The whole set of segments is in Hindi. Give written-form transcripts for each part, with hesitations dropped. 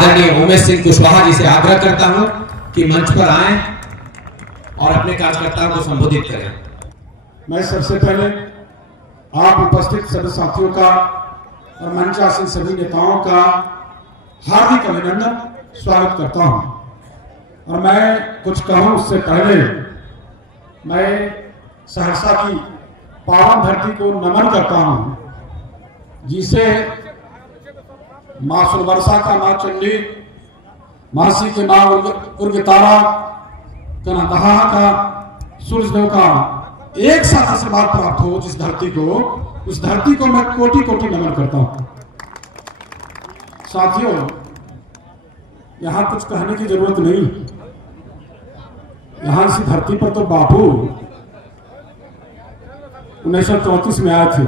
आदरणीय उमेश सिंह कुशवाहा जी से आग्रह करता हूं कि मंच पर आएं और अपने कार्यकर्ताओं को संबोधित करें। मैं सबसे पहले आप उपस्थित सभी साथियों का और मंचासीन सभी नेताओं का हार्दिक अभिनंदन स्वागत करता हूं। और मैं कुछ कहूं उससे पहले मैं सहरसा की पावन धरती को नमन करता हूं, जिसे मां सुरवर्षा का मां चंडी, मासी के मां उर्गतारा, कनदहा का, सूर्यदेव का एक साथ आशीर्वाद प्राप्त हो जिस धरती को, उस धरती को मैं कोटि कोटि नमन करता हूं। साथियों, यहां कुछ कहने की जरूरत नहीं। यहां इसी धरती पर तो बापू 1934 में आए थे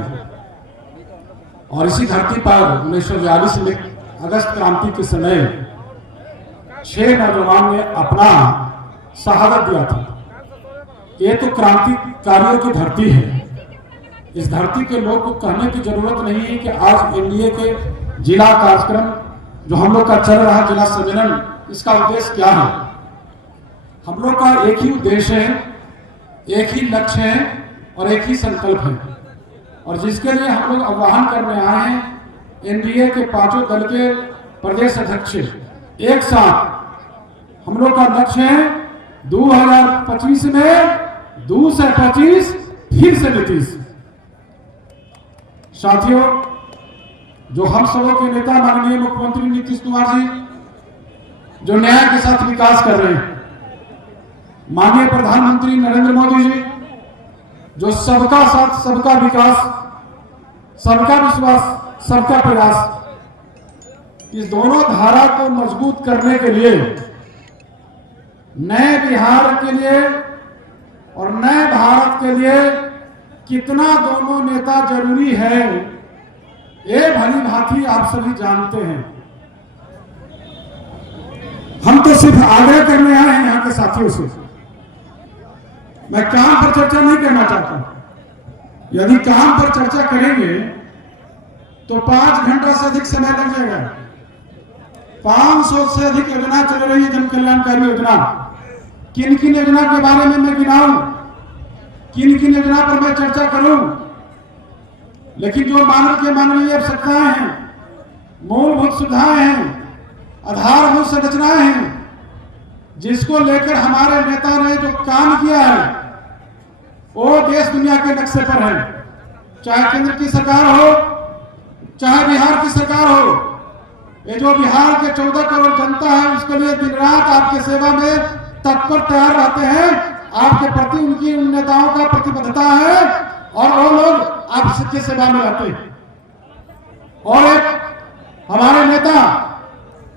और इसी धरती पर 1942 में अगस्त क्रांति के समय 6 नौजवान ने अपना शहादत दिया था। ये तो क्रांतिकारियों की धरती है। इस धरती के लोग को कहने की जरूरत नहीं है कि आज एनडीए के जिला कार्यक्रम जो हम लोग का चल रहा है, जिला सम्मेलन, इसका उद्देश्य क्या है? हम लोग का एक ही उद्देश्य है, एक ही लक्ष्य है और एक ही संकल्प है, और जिसके लिए हम लोग आह्वान करने आए हैं। एनडीए के 5 दल के प्रदेश अध्यक्ष एक साथ हम लोग का लक्ष्य है 2025 में 2 से 25 फिर से नीतीश। साथियों, जो हम सबों के नेता माननीय मुख्यमंत्री नीतीश कुमार जी जो न्याय के साथ विकास कर रहे हैं, माननीय प्रधानमंत्री नरेंद्र मोदी जी जो सबका साथ सबका विकास, सबका विश्वास, सबका प्रयास, इस दोनों धारा को मजबूत करने के लिए, नए बिहार के लिए और नए भारत के लिए कितना दोनों नेता जरूरी है, ये भली भांति आप सभी जानते हैं। हम तो सिर्फ आग्रह करने आए हैं यहाँ के साथियों से। मैं काम पर चर्चा नहीं करना चाहता। यदि काम पर चर्चा करेंगे तो 5 घंटा से अधिक समय लग जाएगा। 500 से अधिक योजना चल रही है, जन कल्याणकारी योजना। किन किन योजना के बारे में मैं गिनाऊं, किन किन योजना पर मैं चर्चा करूं, लेकिन जो मानव के मानवीय आवश्यकताएं हैं, मूलभूत सुविधाएं हैं, आधारभूत संरचनाएं हैं, जिसको लेकर हमारे नेता ने जो काम किया है वो देश दुनिया के नक्शे पर है। चाहे केंद्र की सरकार हो, चाहे बिहार की सरकार हो, ये जो बिहार के 14 करोड़ जनता है उसके लिए दिन रात आपके सेवा में तत्पर तैयार रहते हैं। आपके प्रति उनकी उन नेताओं का प्रतिबद्धता है और वो लोग आपकी सेवा में रहते हैं। और एक हमारे नेता,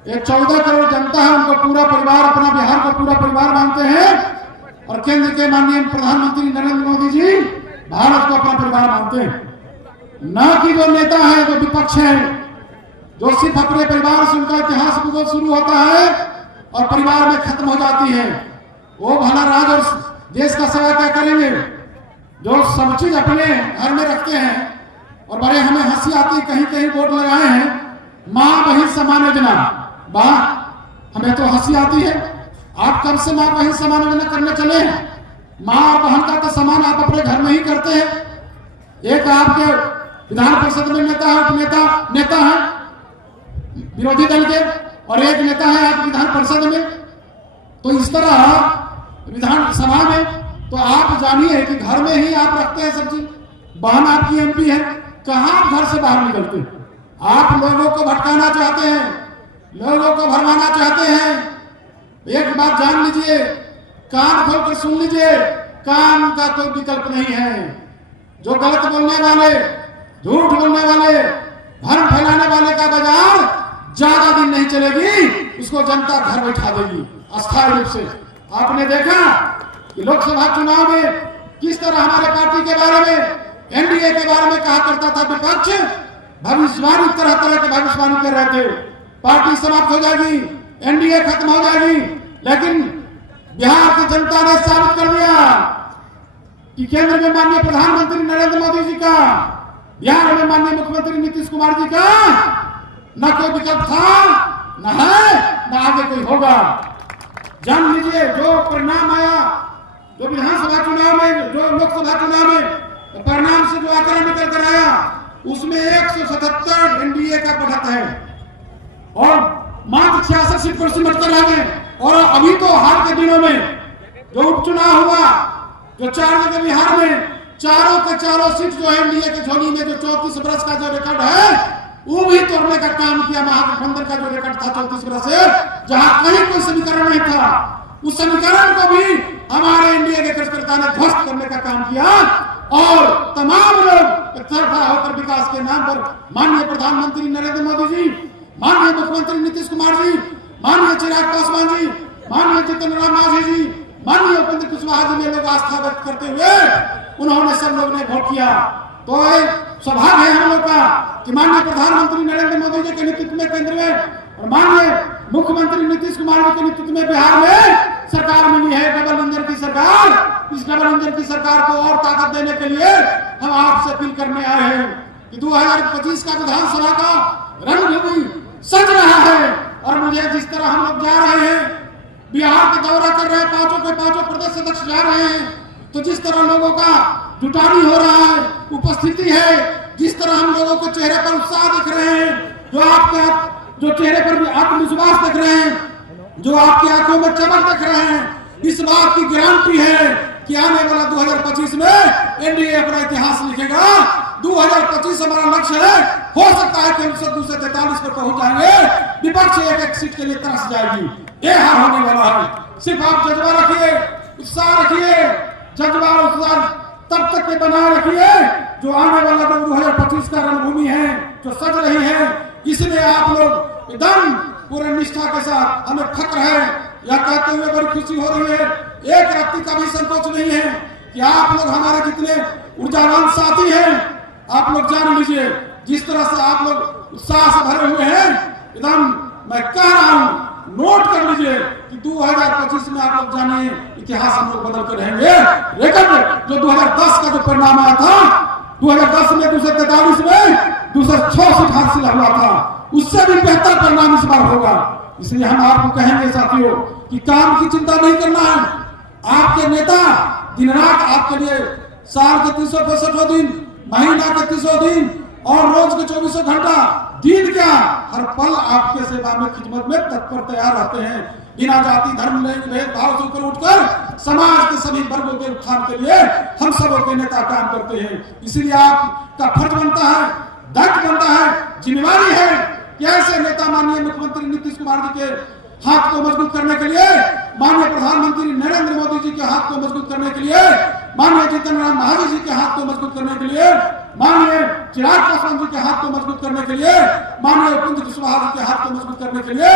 एक 14 करोड़ जनता है, उनको पूरा परिवार, अपना बिहार को पूरा परिवार मानते हैं। और केंद्र के माननीय प्रधानमंत्री नरेंद्र मोदी जी भारत को अपना परिवार मानते हैं। न कि जो नेता है, जो विपक्ष है, जो सिर्फ अपने परिवार से उनका इतिहास भूगोल शुरू होता है और परिवार में खत्म हो जाती है, वो भला राज और देश का सेवा क्या करेंगे? जो सब चीज अपने घर में रखते हैं और बड़े हमें हंसी आती, कहीं कहीं बोर्ड लगाए हैं मां बहन समान योजना। वाह, हमें तो हंसी आती है। आप कब से मां बहन समान योजना करने चले हैं? मां और बहन का तो समान आप अपने घर में ही करते हैं। एक आपके विधान परिषद में नेता है, नेता है विरोधी दल के, और एक नेता है आप विधान परिषद में। तो इस तरह विधानसभा में तो आप जानिए कि घर में ही आप रखते हैं सब चीज। बहन आपकी एमपी है, कहां घर से बाहर निकलते? आप लोगों को भटकाना चाहते हैं, लोगों को भरमाना चाहते हैं। एक बात जान लीजिए, कान खोलकर सुन लीजिए, काम का कोई विकल्प नहीं है। जो गलत बोलने वाले, झूठ बोलने वाले, भ्रम फैलाने वाले का बाजार ज्यादा दिन नहीं चलेगी, उसको जनता घर बैठा देगी अस्थायी रूप से। आपने देखा कि लोकसभा चुनाव में किस तरह हमारे पार्टी के बारे में, एनडीए के बारे में कहा करता था विपक्ष, भविष्यवाणी तरह तरह की भविष्यवाणी कर रहे थे। पार्टी समाप्त हो जाएगी, एनडीए खत्म हो जाएगी, लेकिन बिहार की जनता ने साबित कर दिया कि केंद्र में माननीय प्रधानमंत्री नरेंद्र मोदी जी का, बिहार में माननीय मुख्यमंत्री नीतीश कुमार जी का न कोई विकल्प था न है न आगे कोई होगा। जान लीजिए जो परिणाम आया, जो विधानसभा चुनाव में, जो लोकसभा चुनाव में परिणाम से जो आंकड़ा निकल कर आया, उसमें 177 एनडीए का बढ़त है और मात्र 66 सीट पर सिमट कर आ गए। और अभी तो हाल के दिनों में जो उपचुनाव हुआ, जो 4 जगह बिहार में चारों के चारों सीट जो है एनडीए के झोली में, जो 34 बरस का जो रिकॉर्ड है वो भी तोड़ने का काम किया। महागठबंधन का जो रिकॉर्ड था 34 बरस से, जहां कहीं कोई समीकरण नहीं था, उस समीकरण को भी हमारे एनडीए के कार्यकर्ता ने ध्वस्त करने का काम किया और तमाम लोग एकतरफा होकर विकास के नाम पर माननीय प्रधानमंत्री नरेंद्र मोदी जी, माननीय मुख्यमंत्री नीतीश कुमार जी, माननीय चिराग पासवान जी, माननीय जितेंद्र राम मांझी जी, माननीय उपेंद्र कुशवाहा जी में लोग आस्था व्यक्त करते हुए उन्होंने सब लोग ने वोट किया। तो सौभाग्य है हम लोग का कि माननीय प्रधानमंत्री नरेंद्र मोदी जी के नेतृत्व में केंद्र में और माननीय मुख्यमंत्री नीतीश कुमार जी के नेतृत्व में बिहार में सरकार मिली है, डबल इंजन की सरकार। इस डबल इंजन की सरकार को और ताकत देने के लिए हम आपसे अपील करने आए हैं कि 2025 का विधानसभा का रणभूमि सज रहा है। और मुझे जिस तरह हम लोग जा रहे हैं, बिहार का दौरा कर रहे हैं, पांचों के पांचों प्रदेश अध्यक्ष जा रहे हैं, तो जिस तरह लोगों का जुटानी हो रहा है, उपस्थिति है, जिस तरह हम लोगों के चेहरे पर उत्साह दिख रहे हैं, जो चेहरे पर भी आत्मविश्वास दिख रहे हैं, जो आपकी आंखों में चमक दिख रहे हैं, इस बात की गारंटी है कि आने वाला 2025 में एनडीए अपना इतिहास लिखेगा। 2025 हमारा लक्ष्य है, हो सकता है कि हम 243 पर पहुंच जाएंगे, विपक्ष एक सीट के लिए तरस जाएगी, ये हार होने वाला है। सिर्फ आप जज्बा रखिए, उत्साह रखिए, जज्बा और उत्साह तब तक के बनाए रखिए जो आने वाला 2025 का रणभूमि है, जो सज रही है। इसलिए आप लोग एकदम पूरे निष्ठा के साथ, हमें फक्र है यह कहते हुए बड़ी खुशी हो रही है, एक रत्ती का भी संकोच नहीं है कि आप लोग हमारे जितने ऊर्जावान साथी हैं, आप लोग जान लीजिए जिस तरह से आप लोग उत्साह से भरे हुए हैं, एकदम मैं कह रहा हूं, नोट कर लीजिए कि 2025 में आप लोग जानिए इतिहास हम लोग बदल कर रहेंगे। रिकॉर्ड जो 2010 का जो परिणाम आया था, 2010 में 243 में 206 सीट हासिल हुआ था, उससे भी बेहतर परिणाम इस बार होगा। इसलिए हम आपको कहेंगे साथियों कि काम की चिंता नहीं करना है। आपके नेता दिन रात आपके लिए साल के 365 दिन, महीना के 300 दिन और रोज के 24 घंटा दिन क्या हर पल आपके सेवा में, खिदमत में तत्पर तैयार रहते हैं। बिना जाति धर्म लिंग भेदभाव से ऊपर उठकर समाज के सभी वर्गों के उत्थान के लिए हम सबों के नेता काम करते हैं। इसलिए आपका फर्ज बनता है, दायित्व बनता है, जिम्मेवारी है कि ऐसे नेता माननीय मुख्यमंत्री नीतीश कुमार जी के हाथ को मजबूत करने के लिए, माननीय प्रधानमंत्री नरेंद्र मोदी जी के हाथ को मजबूत करने के लिए, माननीय जितेंद्र राम मांझी जी के हाथ को मजबूत करने के लिए, माननीय चिराग पासवान जी के हाथ को मजबूत करने के लिए, माननीय उपेंद्र कुशवाहा जी के हाथ को मजबूत करने के लिए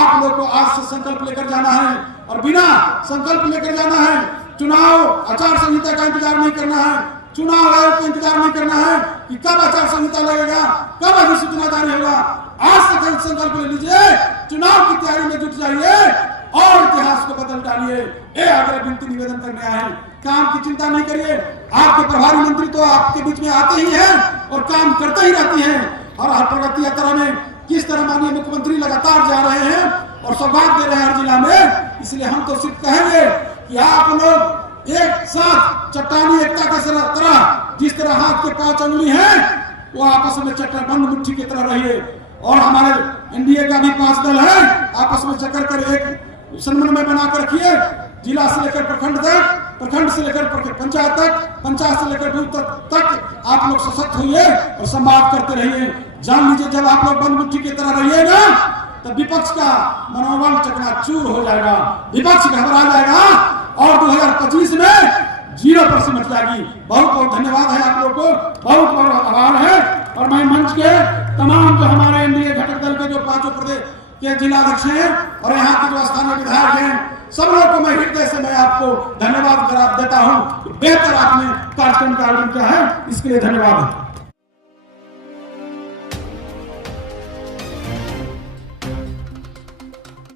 आप लोग को आज से संकल्प लेकर जाना है। और बिना संकल्प लेकर जाना है, चुनाव आचार संहिता का इंतजार नहीं करना है, चुनाव आयोग का इंतजार नहीं करना है कि कब आचार संहिता लगेगा, कब अधिसूचना जारी होगा। आज से संकल्प ले लीजिए, चुनाव की तैयारी में जुट जाइए और इतिहास को बदल डालिए। ये आग्रह विनती निवेदन करने आए हैं। काम की चिंता नहीं करिए, आपके प्रभारी मंत्री तो आपके बीच में आते ही हैं और काम करते ही रहती हैं। और हर प्रगति यात्रा में किस तरह माननीय मुख्यमंत्री लगातार जा रहे हैं और सौगात दे रहे हैं हर जिला में। इसलिए हम तो सिर्फ कहेंगे कि आप लोग एक साथ चट्टानी एकता के तरह, जिस तरह हाथ के 5 अंगुली है, वो आपस में बंद मुट्ठी की तरह रहिए। और हमारे एनडीए का भी 5 दल है, आपस में चक्कर कर एक समन्वय बनाकर रखिए। जिला से लेकर प्रखंड तक, प्रखंड से लेकर पंचायत तक, पंचायत से लेकर बूथ तक आप लोग सशक्त होइए और संवाद करते रहिए। जान लीजिए जब आप लोग बंद मुट्ठी की तरह रहिएगा तब विपक्ष का मनोबल चकनाचूर हो जाएगा, विपक्ष घबरा जाएगा और 2025 में 0 पर सिमट जाएगी। बहुत बहुत धन्यवाद है आप लोग को, बहुत बहुत आभार है। और मैं मंच के तमाम जो हमारे एनडीए घटक दल के जो 5 प्रदेश के जिलाध्यक्ष हैं और यहाँ के जो स्थानीय विधायक हैं, सब लोग को मैं हृदय से मैं आपको धन्यवाद देता हूँ। बेहतर आपने कार्यक्रम का आयोजन किया है, इसके लिए धन्यवाद।